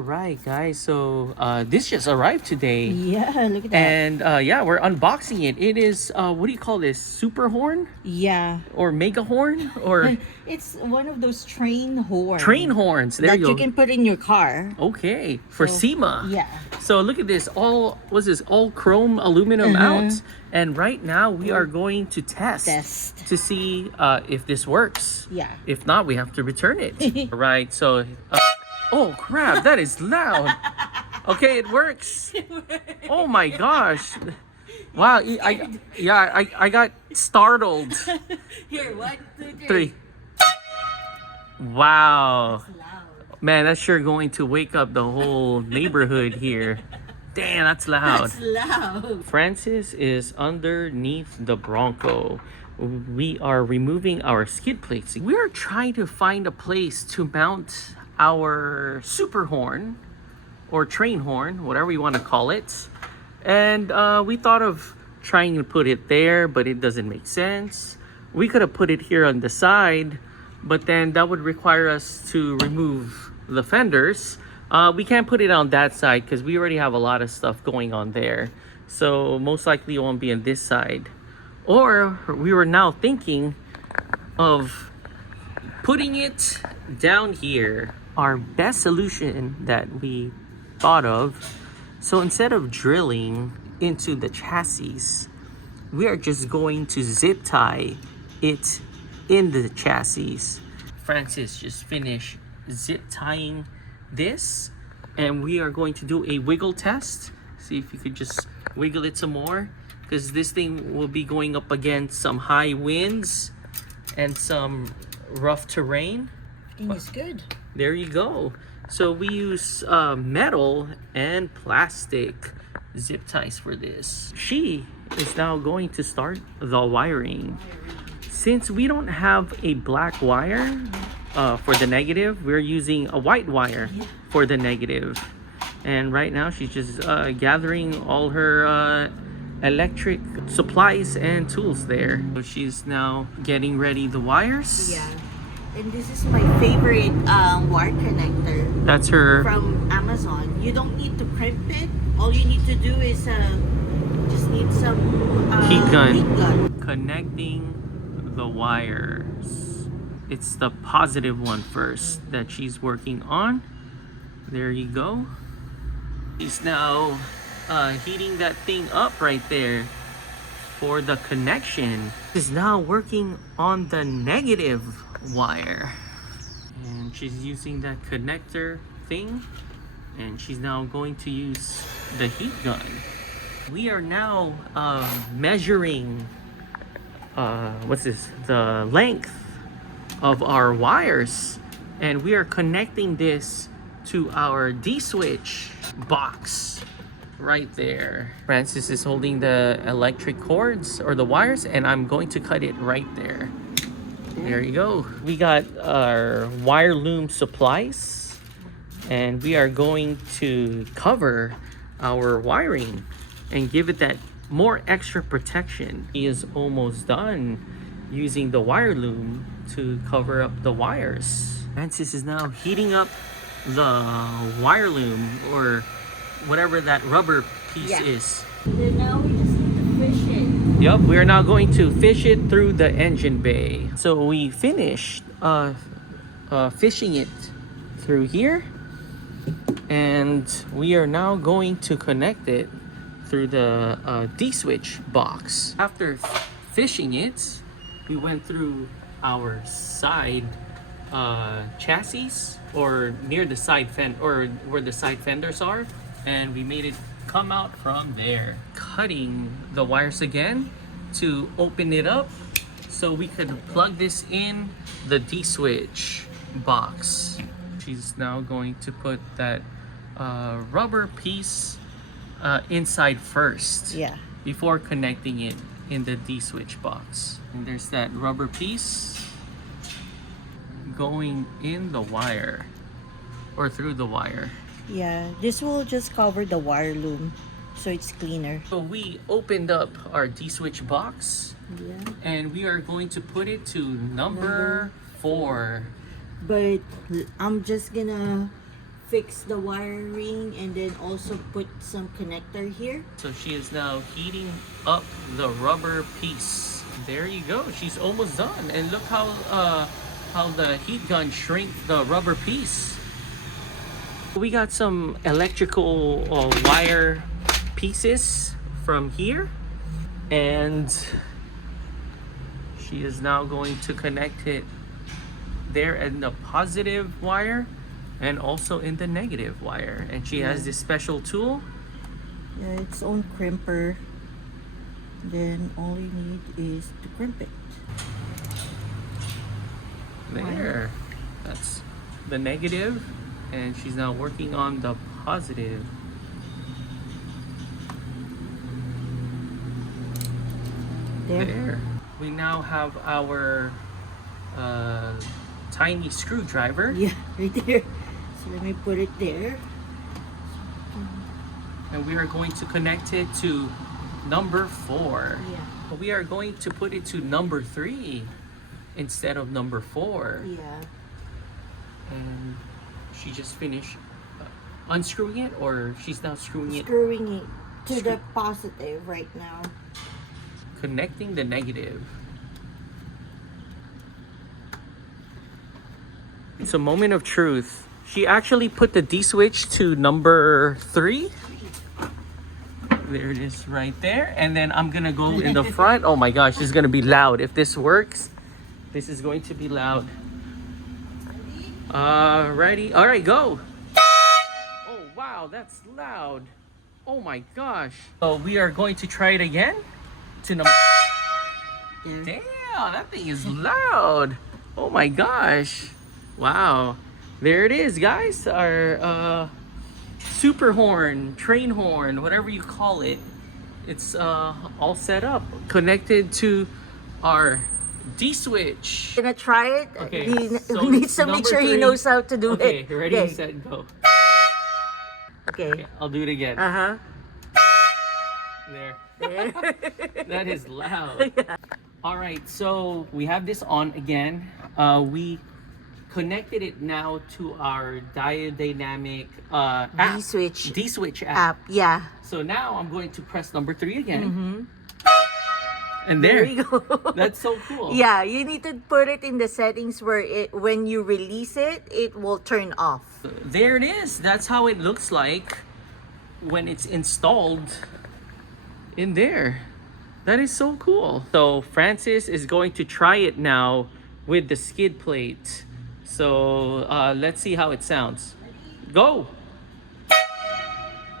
right, guys. So this just arrived today. Yeah, look at that. And yeah, we're unboxing it. It is what do you call this? Super horn Yeah. or mega horn or It's one of those train horns. train horns? There that you go. you can put in your car. Okay, for So, SEMA. yeah. So look at this. What's this? All chrome aluminum out. And right now we are going to test to see if this works. Yeah. If not, we have to return it. Right. So. Oh crap! That is loud. Okay, it works. Oh my gosh! Wow! I got startled. Here, 1, 2, 3. Wow! That's loud. Man, that's sure going to wake up the whole neighborhood here. Damn, that's loud. That's loud. Francis is underneath the Bronco. We are removing our skid plates. We are trying to find a place to mount our super horn or train horn, whatever you want to call it. And we thought of trying to put it there, but it doesn't make sense. We could have put it here on the side, but then that would require us to remove the fenders. We can't put it on that side because we already have a lot of stuff going on there. So most likely it won't be on this side. Or we were now thinking of putting it down here. Our best solution that we thought of, so instead of drilling into the chassis, we are just going to zip tie it in the chassis. Francis just finished zip tying this, and we are going to do a wiggle test. See if you could just wiggle it some more, because this thing will be going up against some high winds and some rough terrain. It's good. There you go. So we use metal and plastic zip ties for this. She is now going to start the wiring. Since we don't have a black wire for the negative, we're using a white wire for the negative. And right now she's just gathering all her electric supplies and tools there. So she's now getting ready the wires. Yeah. And this is my favorite wire connector. That's her from Amazon. You don't need to crimp it. All you need to do is just need some heat gun. Heat gun. Connecting the wires. It's the positive one first that she's working on. There you go. She's now heating that thing up right there for the connection. She's now working on the negative wire, and she's using that connector thing, and she's now going to use the heat gun. We are now measuring the length of our wires, and we are connecting this to our D-switch box right there. Francis is holding the electric cords or the wires, and I'm going to cut it right there. There you go. We got our wire loom supplies, and we are going to cover our wiring and give it that more extra protection. He is almost done using the wire loom to cover up the wires. Francis is now heating up the wire loom, or whatever that rubber piece is. And now we just need to fish it. Yep, we are now going to fish it through the engine bay. So we finished fishing it through here, and we are now going to connect it through the D-switch box. After fishing it, we went through our side chassis, or near the side fender, or where the side fenders are, and we made it come out from there. Cutting the wires again to open it up so we could plug this in the D-switch box. She's now going to put that rubber piece inside first, before connecting it in the D-switch box. And there's that rubber piece going in the wire, or through the wire. Yeah, this will just cover the wire loom, so it's cleaner. So we opened up our D-switch box, Yeah. and we are going to put it to number 4. But I'm just gonna fix the wiring and then also put some connector here. So she is now heating up the rubber piece. There you go. She's almost done. And look how the heat gun shrink the rubber piece. We got some electrical wire pieces from here, and she is now going to connect it there in the positive wire and also in the negative wire. And she has this special tool. Yeah, its own crimper. Then all you need is to crimp it. There. That's the negative, and she's now working on the positive. There. We now have our tiny screwdriver. Yeah, right there. So let me put it there. And we are going to connect it to number 4. Yeah. We are going to put it to number 3 instead of number 4. Yeah. And she just finished unscrewing it, or she's now screwing it, to the positive right now. connecting the negative. It's a moment of truth. She actually put the D switch to number 3. There it is right there. And then I'm gonna go in the front. Oh my gosh, this is gonna be loud. If this works, this is going to be loud. Ready? All right, go. Oh wow, that's loud. Oh my gosh. So we are going to try it again. To number. Damn, that thing is loud. Oh my gosh. Wow. There it is, guys. Our super horn, train horn, whatever you call it. It's all set up, connected to our D switch. Gonna try it. Okay, He so needs to make number sure he 3. knows how to do Okay, it. ready, Okay. set, go. Okay. Okay, I'll do it again. Uh-huh. There. There. That is loud. All right, so we have this on again. We connected it now to our diodynamic app. D-switch. D-switch app. App. Yeah. So now I'm going to press number 3 again. Mm-hmm. And There there. you go. That's so cool. Yeah, you need to put it in the settings where when you release it, it will turn off. There it is. That's how it looks like when it's installed in there. That is so cool. So Francis is going to try it now with the skid plate. So let's see how it sounds. Go.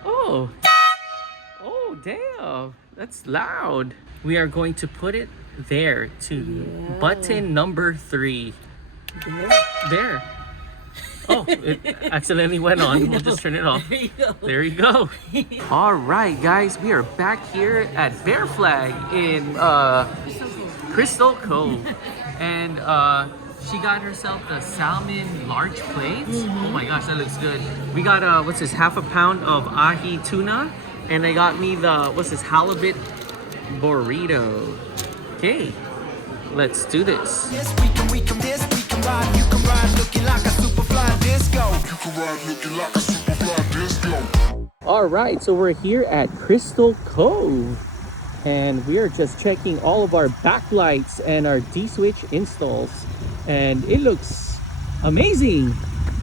Oh. Oh, damn. That's loud. We are going to put it there to button number 3. There. Oh, it accidentally went on. We'll just turn it off. There you go. All right, guys. We are back here at Bear Flag in Crystal Cove. And she got herself the salmon large plate. Oh my gosh, that looks good. We got, what's this, half a pound of ahi tuna. And they got me the, what's this, halibut burrito. Okay, let's do this. Yes, we can this, we can ride, you can ride looking like a super fly disco. You can ride looking like a super fly disco. All right, so we're here at Crystal Cove. And we are just checking all of our backlights and our D-switch installs. And it looks amazing.